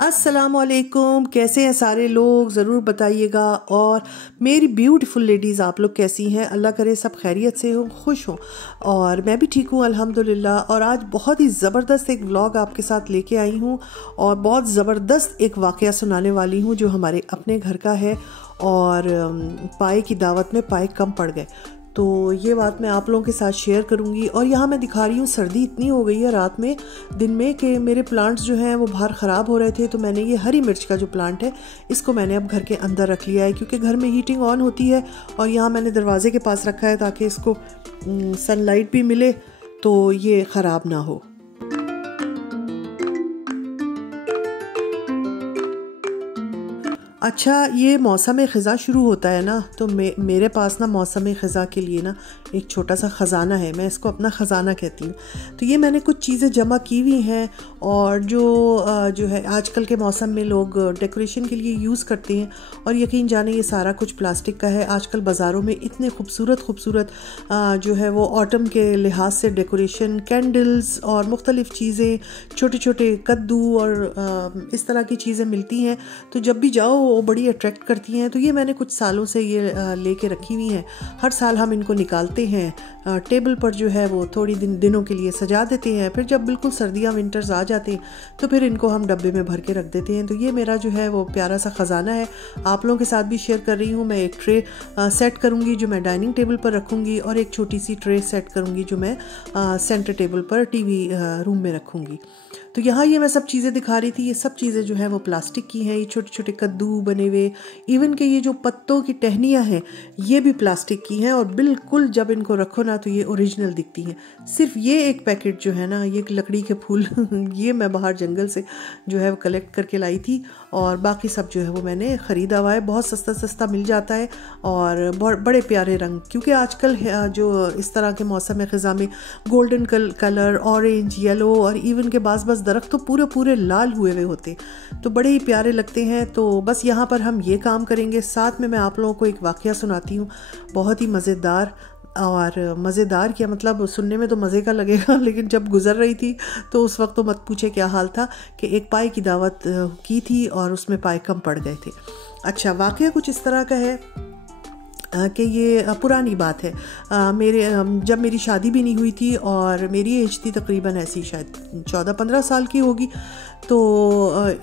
अस्सलामुअलैकुम। कैसे हैं सारे लोग, ज़रूर बताइएगा। और मेरी ब्यूटीफुल लेडीज़, आप लोग कैसी हैं? अल्लाह करे सब खैरियत से हो, खुश हो। और मैं भी ठीक हूँ अल्हम्दुलिल्लाह। और आज बहुत ही ज़बरदस्त एक व्लॉग आपके साथ लेके आई हूँ और बहुत ज़बरदस्त एक वाक़या सुनाने वाली हूँ जो हमारे अपने घर का है। और पाए की दावत में पाए कम पड़ गए, तो ये बात मैं आप लोगों के साथ शेयर करूंगी। और यहाँ मैं दिखा रही हूँ, सर्दी इतनी हो गई है रात में, दिन में, कि मेरे प्लांट्स जो हैं वो बाहर ख़राब हो रहे थे। तो मैंने ये हरी मिर्च का जो प्लांट है इसको मैंने अब घर के अंदर रख लिया है, क्योंकि घर में हीटिंग ऑन होती है। और यहाँ मैंने दरवाजे के पास रखा है ताकि इसको सनलाइट भी मिले तो ये ख़राब ना हो। अच्छा, ये मौसम ख़ज़ा शुरू होता है ना, तो मेरे पास ना मौसम ख़ज़ा के लिए ना एक छोटा सा ख़जाना है। मैं इसको अपना ख़जाना कहती हूँ। तो ये मैंने कुछ चीज़ें जमा की हुई हैं और जो है आजकल के मौसम में लोग डेकोरेशन के लिए यूज़ करते हैं। और यकीन जाने ये सारा कुछ प्लास्टिक का है। आजकल बाज़ारों में इतने खूबसूरत जो है वो ऑटम के लिहाज से डेकोरेशन, कैंडल्स और मुख्तलिफ़ चीज़ें, छोटे छोटे कद्दू और इस तरह की चीज़ें मिलती हैं। तो जब भी जाओ वो बड़ी अट्रैक्ट करती हैं। तो ये मैंने कुछ सालों से ये लेके रखी हुई हैं। हर साल हम इनको निकालते हैं, टेबल पर जो है वो थोड़ी दिनों के लिए सजा देते हैं। फिर जब बिल्कुल सर्दियाँ, विंटर्स आ जाते हैं तो फिर इनको हम डब्बे में भर के रख देते हैं। तो ये मेरा जो है वो प्यारा सा ख़जाना है, आप लोगों के साथ भी शेयर कर रही हूँ। मैं एक ट्रे सेट करूँगी जो मैं डाइनिंग टेबल पर रखूँगी, और एक छोटी सी ट्रे सेट करूँगी जो मैं सेंटर टेबल पर टीवी रूम में रखूँगी। तो यहाँ ये मैं सब चीज़ें दिखा रही थी। ये सब चीज़ें जो हैं वो प्लास्टिक की हैं। ये छोटे छोटे कद्दू बने हुए, इवन के ये जो पत्तों की टहनियाँ हैं ये भी प्लास्टिक की हैं। और बिल्कुल जब इनको रखो ना तो ये ओरिजिनल दिखती हैं। सिर्फ ये एक पैकेट जो है ना, ये लकड़ी के फूल ये मैं बाहर जंगल से जो है वो कलेक्ट करके लाई थी। और बाकी सब जो है वो मैंने ख़रीदा हुआ है। बहुत सस्ता मिल जाता है और बहुत बड़े प्यारे रंग, क्योंकि आजकल जो इस तरह के मौसम ख़ज़ा में गोल्डन कलर, ऑरेंज, येलो और इवन के बाज़ दरख्त तो पूरे लाल हुए हुए होते, तो बड़े ही प्यारे लगते हैं। तो बस यहाँ पर हम ये काम करेंगे। साथ में मैं आप लोगों को एक वाक़या सुनाती हूँ, बहुत ही मज़ेदार। और मज़ेदार क्या मतलब, सुनने में तो मज़े का लगेगा, लेकिन जब गुज़र रही थी तो उस वक्त तो मत पूछे क्या हाल था। कि एक पाए की दावत की थी और उसमें पाए कम पड़ गए थे। अच्छा, वाक़या कुछ इस तरह का है कि ये पुरानी बात है। जब मेरी शादी भी नहीं हुई थी और मेरी एज थी तकरीबन ऐसी शायद 14-15 साल की होगी। तो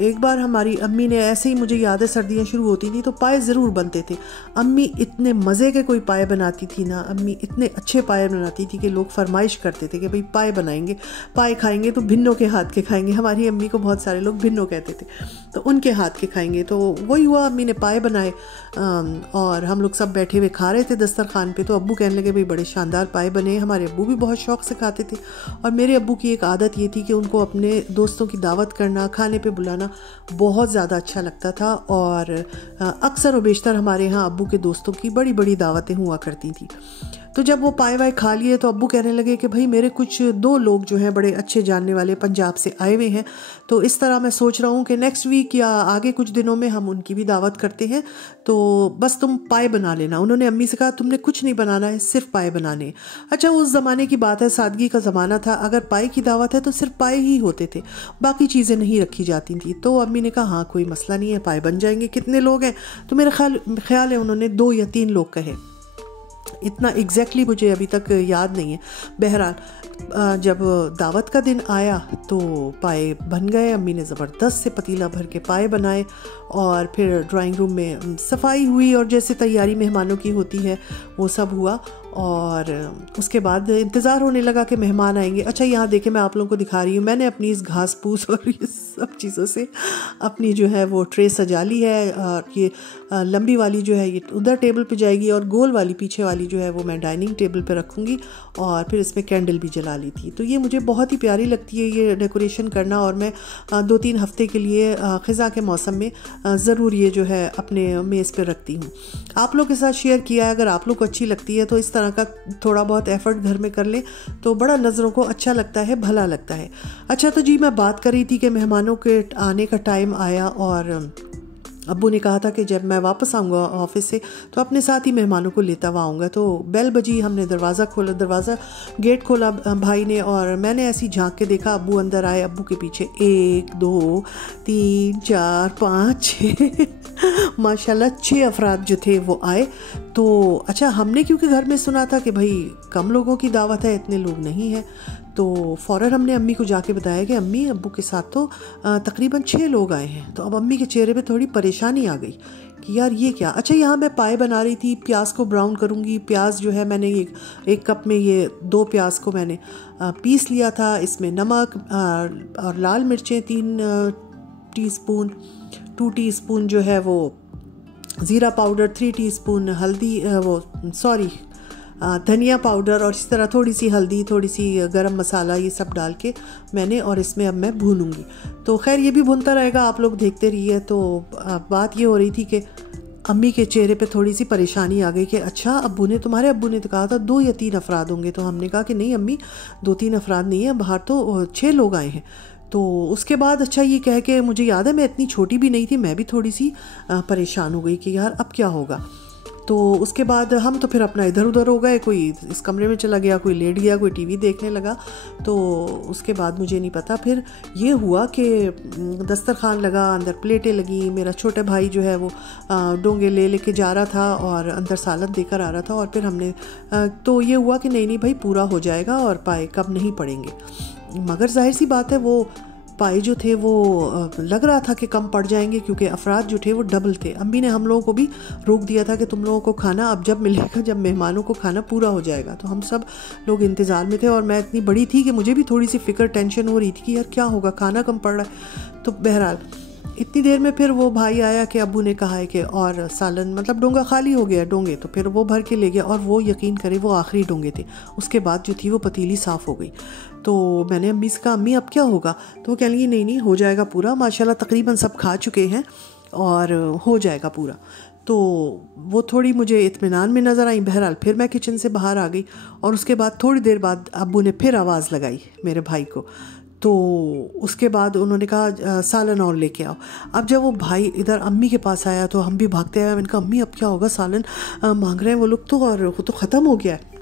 एक बार हमारी अम्मी ने, ऐसे ही मुझे याद है सर्दियाँ शुरू होती थी तो पाए ज़रूर बनते थे। अम्मी इतने मज़े के कोई पाए बनाती थी ना, अम्मी इतने अच्छे पाए बनाती थी कि लोग फरमाइश करते थे कि भाई पाए बनाएंगे, पाए खाएंगे तो भिन्नों के हाथ के खाएंगे। हमारी अम्मी को बहुत सारे लोग भिन्नों कहते थे, तो उनके हाथ के खाएंगे। तो वही हुआ, अम्मी ने पाए बनाए और हम लोग सब बैठे हुए खा रहे थे दस्तरखान पे। तो अब्बू कहने लगे भाई बड़े शानदार पाए बने। हमारे अब्बू भी बहुत शौक से खाते थे। और मेरे अब्बू की एक आदत ये थी कि उनको अपने दोस्तों की दावत करना, खाने पे बुलाना बहुत ज़्यादा अच्छा लगता था। और अक्सर और बेशतर हमारे यहाँ अब्बू के दोस्तों की बड़ी बड़ी दावतें हुआ करती थी। तो जब वो पाए वाए खा लिए तो अब्बू कहने लगे कि भाई मेरे कुछ 2 लोग जो हैं बड़े अच्छे जानने वाले पंजाब से आए हुए हैं, तो इस तरह मैं सोच रहा हूँ कि नेक्स्ट वीक या आगे कुछ दिनों में हम उनकी भी दावत करते हैं, तो बस तुम पाए बना लेना। उन्होंने अम्मी से कहा तुमने कुछ नहीं बनाना है, सिर्फ पाए बनाने। अच्छा, उस ज़माने की बात है, सादगी का ज़माना था। अगर पाए की दावत है तो सिर्फ पाए ही होते थे, बाकी चीज़ें नहीं रखी जाती थी। तो अम्मी ने कहा हाँ कोई मसला नहीं है, पाए बन जाएंगे। कितने लोग हैं? तो मेरा ख्याल है उन्होंने 2 या 3 लोग कहे, इतना एग्जैक्टली मुझे अभी तक याद नहीं है। बहरहाल जब दावत का दिन आया तो पाए बन गए। अम्मी ने ज़बरदस्त से पतीला भर के पाए बनाए और फिर ड्राइंग रूम में सफाई हुई और जैसे तैयारी मेहमानों की होती है वो सब हुआ। और उसके बाद इंतज़ार होने लगा कि मेहमान आएंगे। अच्छा, यहाँ देखे मैं आप लोगों को दिखा रही हूँ, मैंने अपनी इस घास फूस और ये सब चीज़ों से अपनी जो है वो ट्रे सजा ली है। और ये लंबी वाली जो है ये उधर टेबल पे जाएगी और गोल वाली पीछे वाली जो है वो मैं डाइनिंग टेबल पे रखूँगी। और फिर इसमें कैंडल भी जला ली थी। तो ये मुझे बहुत ही प्यारी लगती है ये डेकोरेशन करना। और मैं 2-3 हफ्ते के लिए ख़ज़ा के मौसम में ज़रूर ये जो है अपने मेज़ पे रखती हूँ। आप लोग के साथ शेयर किया है। अगर आप लोग को अच्छी लगती है तो इस तरह का थोड़ा बहुत एफर्ट घर में कर लें तो बड़ा नज़रों को अच्छा लगता है, भला लगता है। अच्छा, तो जी मैं बात कर रही थी कि मेहमानों के आने का टाइम आया और अब्बू ने कहा था कि जब मैं वापस आऊँगा ऑफिस से तो अपने साथ ही मेहमानों को लेता हुआ आऊँगा। तो बेल बजी, हमने गेट खोला भाई ने, और मैंने ऐसी झांक के देखा, अब्बू अंदर आए। अब्बू के पीछे 1 2 3 4 5 6 माशाल्लाह 6 अफराद जो थे वो आए। तो अच्छा, हमने क्योंकि घर में सुना था कि भाई कम लोगों की दावत है, इतने लोग नहीं हैं, तो फ़ौरन हमने अम्मी को जाके बताया कि अम्मी, अब्बू के साथ तो तकरीबन 6 लोग आए हैं। तो अब अम्मी के चेहरे पे थोड़ी परेशानी आ गई कि यार ये क्या। अच्छा, यहाँ मैं पाए बना रही थी, प्याज को ब्राउन करूँगी। प्याज जो है मैंने एक कप में ये 2 प्याज को मैंने पीस लिया था। इसमें नमक और लाल मिर्चें 3 टीस्पून, 2 टीस्पून जो है वो ज़ीरा पाउडर, 3 टीस्पून हल्दी, धनिया पाउडर, और इसी तरह थोड़ी सी हल्दी, थोड़ी सी गरम मसाला, ये सब डाल के मैंने, और इसमें अब मैं भूनूंगी। तो खैर ये भी भुनता रहेगा, आप लोग देखते रहिए। तो बात ये हो रही थी कि अम्मी के चेहरे पे थोड़ी सी परेशानी आ गई कि अच्छा, तुम्हारे अब्बू ने तो कहा था 2 या 3 अफराद होंगे। तो हमने कहा कि नहीं अम्मी, 2-3 अफराद नहीं है, बाहर तो 6 लोग आए हैं। तो उसके बाद अच्छा, ये कह के मुझे याद है मैं इतनी छोटी भी नहीं थी, मैं भी थोड़ी सी परेशान हो गई कि यार अब क्या होगा। तो उसके बाद हम तो फिर अपना इधर उधर हो गए, कोई इस कमरे में चला गया, कोई लेट गया, कोई टीवी देखने लगा। तो उसके बाद मुझे नहीं पता, फिर ये हुआ कि दस्तरखान लगा, अंदर प्लेटें लगी। मेरा छोटा भाई जो है वो डोंगे लेके जा रहा था और अंदर सालन देकर आ रहा था। और फिर हमने तो ये हुआ कि नहीं भाई पूरा हो जाएगा और पाए कब नहीं पड़ेंगे। मगर जाहिर सी बात है वो पाए जो थे वो लग रहा था कि कम पड़ जाएंगे, क्योंकि अफराद जो थे वो डबल थे। अम्मी ने हम लोगों को भी रोक दिया था कि तुम लोगों को खाना अब जब मिलेगा, जब मेहमानों को खाना पूरा हो जाएगा। तो हम सब लोग इंतज़ार में थे, और मैं इतनी बड़ी थी कि मुझे भी थोड़ी सी फ़िक्र, टेंशन हो रही थी कि यार क्या होगा, खाना कम पड़ रहा है। तो बहरहाल इतनी देर में फिर वो भाई आया कि अब्बू ने कहा है कि और सालन, मतलब डोंगा खाली हो गया डोंगे। तो फिर वो भर के ले गया, और वो यकीन करे वो आखिरी डोंगे थे। उसके बाद जो थी वो पतीली साफ़ हो गई। तो मैंने अम्मी से कहा अम्मी अब क्या होगा। तो वो कह लगी नहीं हो जाएगा पूरा, माशाल्लाह तकरीबन सब खा चुके हैं और हो जाएगा पूरा। तो वो थोड़ी मुझे इत्मीनान में नज़र आई। बहरहाल फिर मैं किचन से बाहर आ गई, और उसके बाद थोड़ी देर बाद अब्बू ने फिर आवाज़ लगाई मेरे भाई को। तो उसके बाद उन्होंने कहा सालन और लेके आओ। अब जब वो भाई इधर अम्मी के पास आया तो हम भी भागते आए। मैंने कहा अम्मी अब क्या होगा, सालन मांग रहे हैं वो लोग तो, और वो तो ख़त्म हो गया है।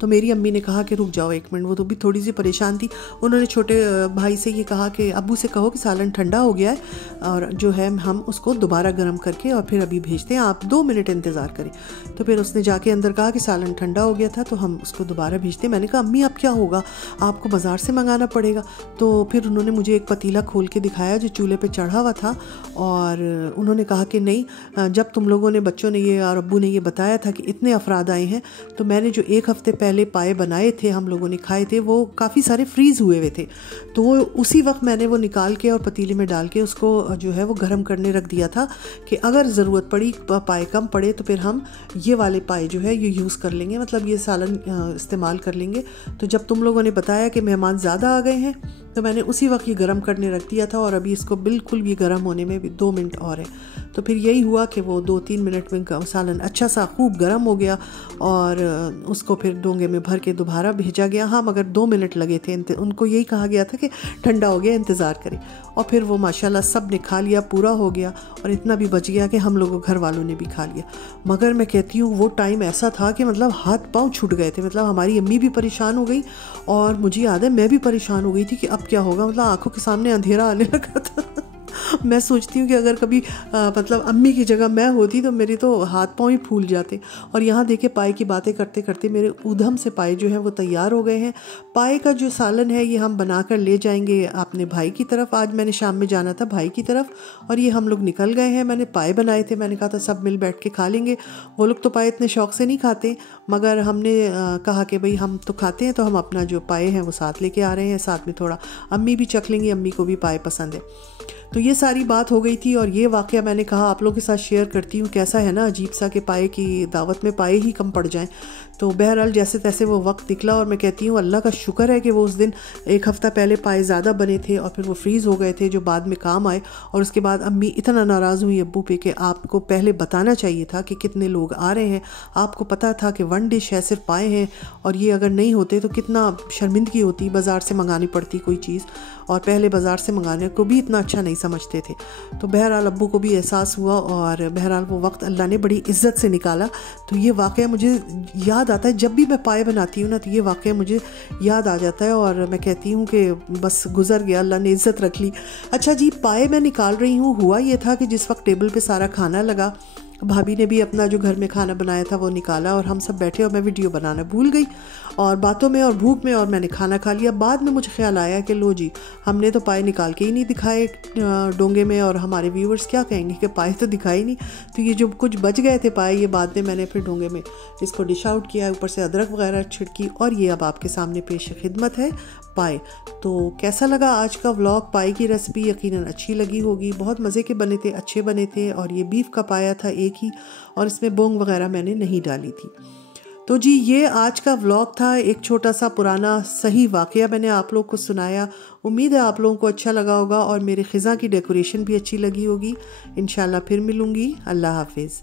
तो मेरी अम्मी ने कहा कि रुक जाओ 1 मिनट। वो तो भी थोड़ी सी परेशान थी। उन्होंने छोटे भाई से ये कहा कि अब्बू से कहो कि सालन ठंडा हो गया है, और जो है हम उसको दोबारा गर्म करके और फिर अभी भेजते हैं, आप 2 मिनट इंतज़ार करें। तो फिर उसने जाके अंदर कहा कि सालन ठंडा हो गया था, तो हम उसको दोबारा भेजते हैं। मैंने कहा अम्मी अब क्या होगा, आपको बाज़ार से मंगाना पड़ेगा। तो फिर उन्होंने मुझे एक पतीला खोल के दिखाया जो चूल्हे पर चढ़ा हुआ था, और उन्होंने कहा कि नहीं, जब तुम लोगों ने, बच्चों ने ये और अब्बू ने ये बताया था कि इतने अफराद आए हैं, तो मैंने जो 1 हफ़्ते पहले पाए बनाए थे, हम लोगों ने खाए थे, वो काफ़ी सारे फ्रीज़ हुए हुए थे। तो वो उसी वक्त मैंने वो निकाल के और पतीले में डाल के उसको जो है वो गर्म करने रख दिया था कि अगर ज़रूरत पड़ी, पाए कम पड़े, तो फिर हम ये वाले पाए जो है ये यूज़ कर लेंगे, मतलब ये सालन इस्तेमाल कर लेंगे। तो जब तुम लोगों ने बताया कि मेहमान ज़्यादा आ गए हैं, तो मैंने उसी वक्त ये गर्म करने रख दिया था, और अभी इसको बिल्कुल भी गर्म होने में भी 2 मिनट और है। तो फिर यही हुआ कि वो 2-3 मिनट में सालन अच्छा सा खूब गर्म हो गया, और उसको फिर डोंगे में भर के दोबारा भेजा गया। हाँ, मगर 2 मिनट लगे थे, उनको यही कहा गया था कि ठंडा हो गया, इंतज़ार करें। और फिर वो माशाल्लाह सब ने खा लिया, पूरा हो गया, और इतना भी बच गया कि हम लोगों घर वालों ने भी खा लिया। मगर मैं कहती हूँ वो टाइम ऐसा था कि मतलब हाथ पाँव छूट गए थे। मतलब हमारी अम्मी भी परेशान हो गई, और मुझे याद है मैं भी परेशान हो गई थी कि अब क्या होगा। मतलब आंखों के सामने अंधेरा आने लगा था। मैं सोचती हूँ कि अगर कभी मतलब अम्मी की जगह मैं होती तो मेरे तो हाथ पाँव ही फूल जाते। और यहाँ देखे पाए की बातें करते करते मेरे ऊधम से पाए जो हैं वो तैयार हो गए हैं। पाए का जो सालन है ये हम बनाकर ले जाएंगे अपने भाई की तरफ। आज मैंने शाम में जाना था भाई की तरफ, और ये हम लोग निकल गए हैं। मैंने पाए बनाए थे, मैंने कहा था सब मिल बैठ के खा लेंगे। वो लोग तो पाए इतने शौक़ से नहीं खाते, मगर हमने कहा कि भाई हम तो खाते हैं, तो हम अपना जो पाए हैं वो साथ लेके आ रहे हैं। साथ में थोड़ा अम्मी भी चख लेंगी, अम्मी को भी पाए पसंद है। तो ये सारी बात हो गई थी, और ये वाक़या मैंने कहा आप लोगों के साथ शेयर करती हूँ। कैसा है ना अजीब सा कि पाए की दावत में पाए ही कम पड़ जाएं। तो बहरहाल जैसे तैसे वो वक्त निकला और मैं कहती हूँ अल्लाह का शुक्र है कि वो उस दिन एक हफ़्ता पहले पाए ज़्यादा बने थे और फिर वो फ्रीज़ हो गए थे, जो बाद में काम आए। और उसके बाद अम्मी इतना नाराज़ हुई अब्बू पे कि आपको पहले बताना चाहिए था कि कितने लोग आ रहे हैं, आपको पता था कि 1 डिश है, सिर्फ पाए हैं, और ये अगर नहीं होते तो कितना शर्मिंदगी होती, बाज़ार से मंगानी पड़ती कोई चीज़, और पहले बाज़ार से मंगाने को भी इतना अच्छा नहीं समझते थे। तो बहरहाल अब्बू को भी एहसास हुआ और बहरहाल वो वक्त अल्लाह ने बड़ी इज़्ज़त से निकाला। तो ये वाक़या मुझे याद आता है, जब भी मैं पाए बनाती हूँ ना तो ये वाक़या मुझे याद आ जाता है और मैं कहती हूँ कि बस गुज़र गया, अल्लाह ने इज़्ज़त रख ली। अच्छा जी, पाए मैं निकाल रही हूँ। हुआ ये था कि जिस वक्त टेबल पे सारा खाना लगा, भाभी ने भी अपना जो घर में खाना बनाया था वो निकाला और हम सब बैठे और मैं वीडियो बनाना भूल गई और बातों में और भूख में, और मैंने खाना खा लिया। बाद में मुझे ख्याल आया कि लो जी, हमने तो पाए निकाल के ही नहीं दिखाए डोंगे में, और हमारे व्यूअर्स क्या कहेंगे कि पाए तो दिखाए नहीं। तो ये जो कुछ बच गए थे पाए, ये बाद में मैंने फिर डोंगे में इसको डिश आउट किया, ऊपर से अदरक वगैरह छिड़की, और ये अब आपके सामने पेश खिदमत है पाए। तो कैसा लगा आज का व्लॉग? पाए की रेसिपी यकीनन अच्छी लगी होगी, बहुत मज़े के बने थे, अच्छे बने थे। और ये बीफ का पाया था एक ही, और इसमें बोंग वगैरह मैंने नहीं डाली थी। तो जी, ये आज का व्लॉग था, एक छोटा सा पुराना सही वाक़या मैंने आप लोग को सुनाया। उम्मीद है आप लोगों को अच्छा लगा होगा और मेरे ख़िज़ा की डेकोरेशन भी अच्छी लगी होगी। इंशाल्लाह फिर मिलूँगी। अल्लाह हाफिज़।